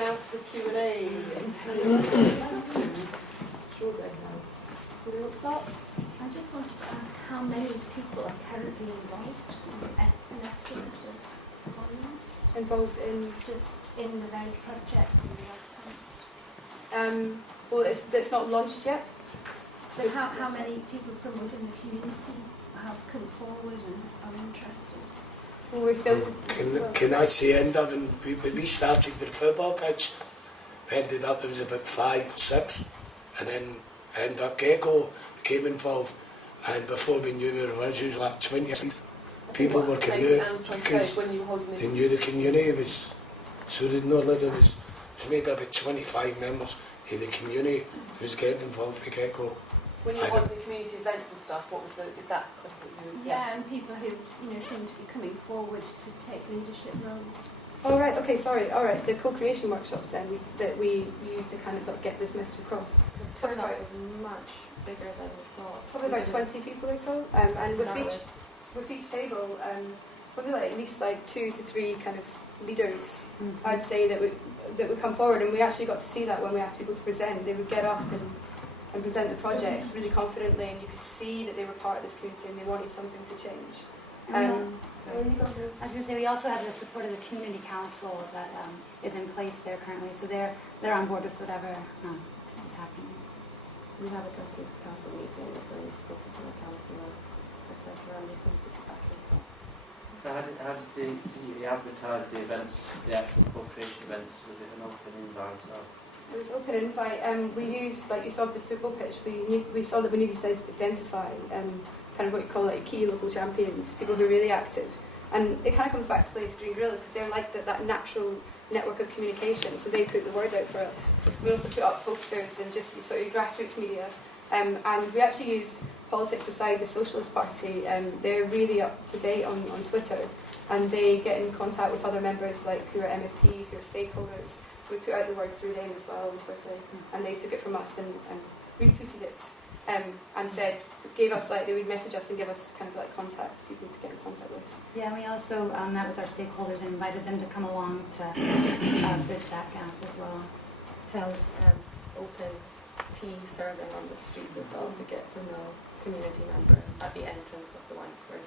now to the Q&A. Sure they have. Do you want to start? I just wanted to ask how many people are currently involved in an estimate of volume? Involved in? Just in the various projects in the website. Well, it's not launched yet. But how many people from within the community have come forward and are interested? Well, we're still Can I say, when we started with the football pitch, we ended up, it was about 5 or 6, and then GGQA1 became involved, and before we knew where it was like 20 people were coming out because they knew the community was, so they know that there was maybe about 25 members of the community who was getting involved with GGQA1. When you were holding the community events and stuff, what was is that? Yeah, and people who seem to be coming forward to take leadership roles. Oh right, okay, sorry. All right, the co-creation workshops then that we used to kind of get this message across. The turnout was much bigger than we thought. Probably about 20 people or so, and with each table, probably at least 2 to 3 kind of leaders. Mm-hmm. I'd say that would come forward, and we actually got to see that when we asked people to present. They would get up and present the projects really confidently, and you could see that they were part of this community and they wanted something to change. I was going to say, we also have the support of the community council that is in place there currently, so they're on board with whatever is happening. We have attended council meetings and we've spoken to the councillor, etc. And they seem to be back in. So how did you advertise the events, the actual co-creation events? Was it an open invite as well? It was open invite. We used, like you saw with the football pitch, we saw that we needed to identify kind of what you call key local champions, people who are really active. And it kind of comes back to playing to Green Gorillas because they're like that natural network of communication, so they put the word out for us. We also put up posters and just sort of grassroots media. And we actually used Politics Aside, the Socialist Party. They're really up to date on Twitter, and they get in contact with other members who are MSPs, who are stakeholders. So we put out the word through them as well on Twitter, and they took it from us and retweeted it, and gave us they would message us and give us kind of contact people to get in contact with. Yeah, we also met with our stakeholders and invited them to come along to bridge that gap as well. Held open tea serving on the street as well to get to know community members at the entrance of the Langford,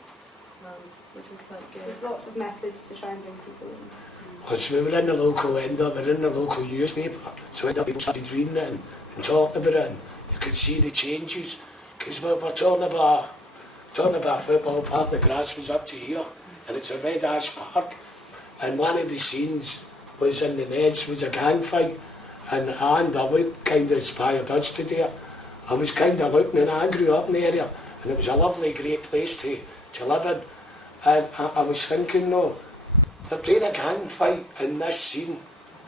which was quite good. There's lots of methods to try and bring people in. So we were in the local newspaper, so people started reading it and talking about it, and you could see the changes, because we're talking about a football park. The grass was up to here, and it's a red ash park, and one of the scenes was in the Neds was a gang fight, and I kind of inspired us to do it. I was kind of looking, and I grew up in the area, and it was a lovely, great place to live in, and I was thinking, no, they're playing a gang fight in this scene,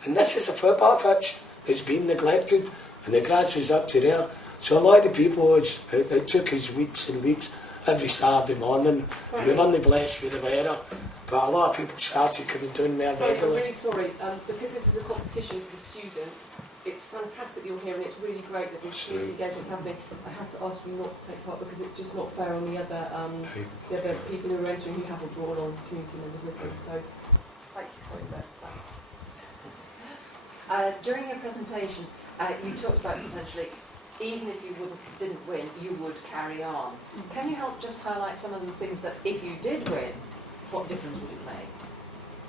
and this is a football pitch that's been neglected, and the grass is up to there. So a lot of people, it took us weeks and weeks, every Saturday morning. We weren't blessed with the weather, but a lot of people started coming down there regularly. I'm really sorry, because this is a competition for students, it's fantastic you're here and it's really great that this community engagement's happening. I have to ask you not to take part because it's just not fair on the other people who are entering who haven't brought on community members with them. So thank you for that. During your presentation, you talked about potentially, even if you didn't win, you would carry on. Mm-hmm. Can you help just highlight some of the things that, if you did win, what difference would it make?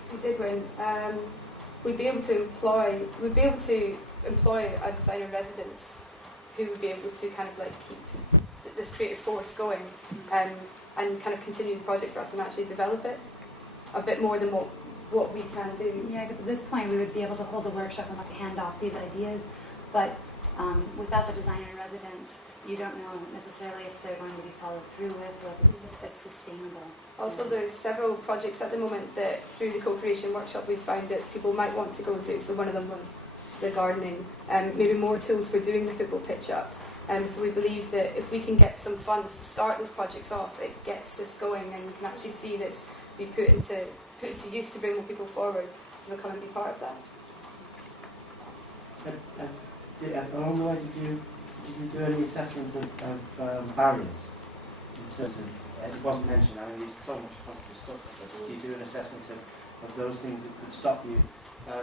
If we did win, we'd be able to employ a designer in residence who would be able to kind of keep this creative force going, and kind of continue the project for us and actually develop it a bit more than what we can do. Yeah, because at this point we would be able to hold a workshop and hand off these ideas, but without the designer in residence, you don't know necessarily if they're going to be followed through with or if it's sustainable. Also, there's several projects at the moment that through the co-creation workshop we found that people might want to go and do. So one of them was the gardening, maybe more tools for doing the football pitch up. So we believe that if we can get some funds to start those projects off, it gets this going, and we can actually see this be put into use to bring more people forward to become and be part of that. Along the way, did you do any assessment of barriers in terms of, it wasn't mentioned, I mean there's so much positive stuff, but did you do an assessment of those things that could stop you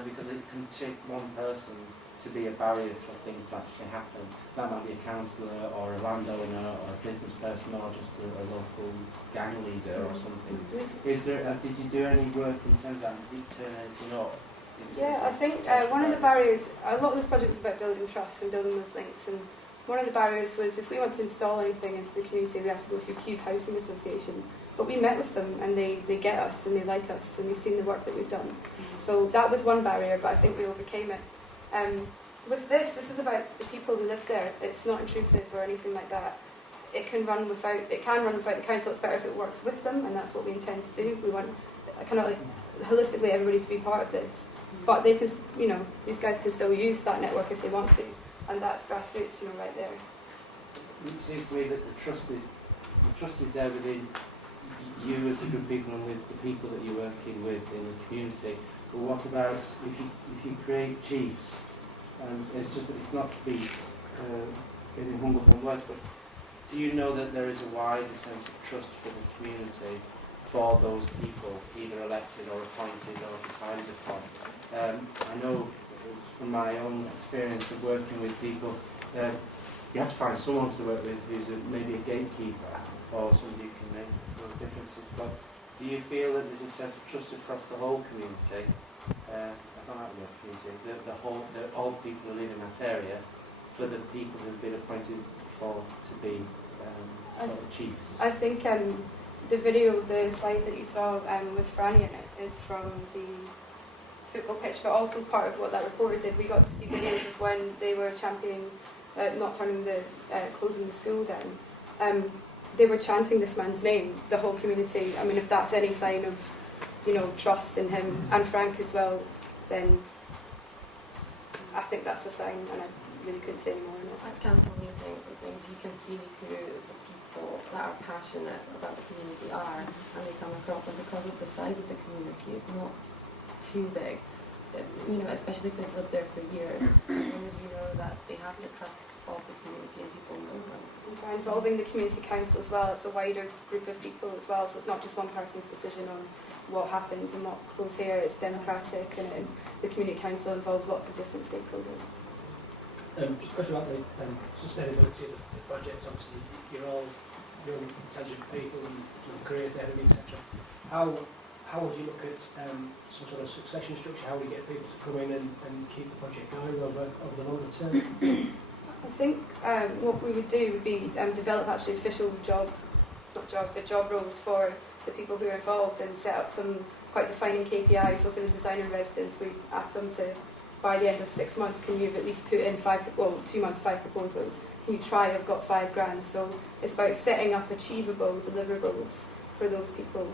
because it can take one person to be a barrier for things to actually happen. That might be a councillor or a landowner or a business person or just a local gang leader or something. Is there? Did you do any work in terms of that? Did you turn anything up? Yeah, I think one of the barriers, a lot of this project was about building trust and building those links, and one of the barriers was if we want to install anything into the community, we have to go through Cube Housing Association. But we met with them and they get us and they like us and they've seen the work that we've done. So that was one barrier, but I think we overcame it. With this is about the people who live there. It's not intrusive or anything like that. It can run without the council. It's better if it works with them, and that's what we intend to do. We want kind of like holistically everybody to be part of this. But they can, these guys can still use that network if they want to, and that's grassroots, right there. It seems to me that the trust is there within you as a group of people and with the people that you're working with in the community. But what about if you create chiefs? It's not to be getting hung up on words, but do you know that there is a wider sense of trust for the community for those people, either elected or appointed or decided upon? I know from my own experience of working with people, you have to find someone to work with who's maybe a gatekeeper or somebody who can make those differences. But do you feel that there's a sense of trust across the whole community? All people who live in that area, for the people who've been appointed to be sort of chiefs? I think the video, the slide that you saw with Franny in it is from the football pitch, but also as part of what that reporter did, we got to see videos of when they were championing not turning closing the school down. They were chanting this man's name, the whole community. I mean, if that's any sign of trust in him and Frank as well, then I think that's a sign, and I really couldn't say any more on it. At council meetings and things, you can see who the people that are passionate about the community are, and they come across, and because of the size of the community, it's not too big. Especially if they've lived there for years, as long as you know that they have the trust of the community and people know them. And by involving the community council as well, it's a wider group of people as well, so it's not just one person's decision on what happens and what goes here. It's democratic, and the community council involves lots of different stakeholders. Just a question about the sustainability of the project. Obviously, you're all young, intelligent people and careers ahead of you, etc. How would you look at some sort of succession structure? How would you get people to come in and keep the project going over the longer term? I think what we would do would be develop actually official job roles for the people who are involved and set up some quite defining KPIs. So for the designer residents, we asked them to, by the end of 6 months, can you at least put in 2 months, 5 proposals? Can you try have got £5,000? So it's about setting up achievable deliverables for those people.